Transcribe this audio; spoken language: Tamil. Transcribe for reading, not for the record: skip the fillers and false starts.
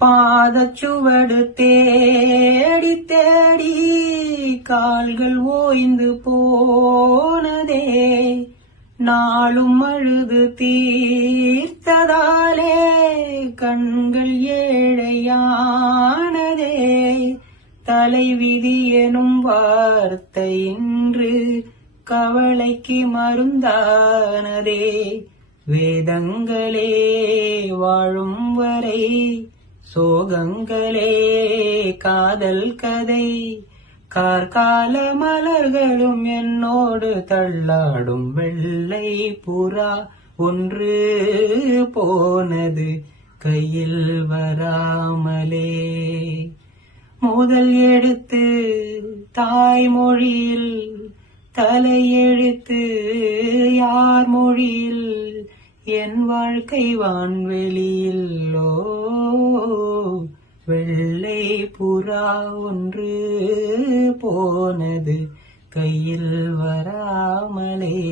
பாதச்சுவடு தேடி தேடி கால்கள் ஓய்ந்து போனதே, நாளும் அழுது தீர்த்ததாலே கண்கள் ஏழையானதே. தலைவிதி எனும் வார்த்தை இன்று கவலைக்கு மருந்தானதே. வேதங்களே வாழும் வரை சோகங்களே காதல் கதை. கார்கால மலர்களும் என்னோடு தள்ளாடும் வெள்ளை புறா ஒன்று போனது கையில் வராமலே. முதல் எழுத்து தாய்மொழியில், தலையெழுத்து யார் மொழியில், என் வாழ்க்கை வான்வெளியில். ஓ, வெள்ளை புறா ஒன்று போனது கையில் வராமலே.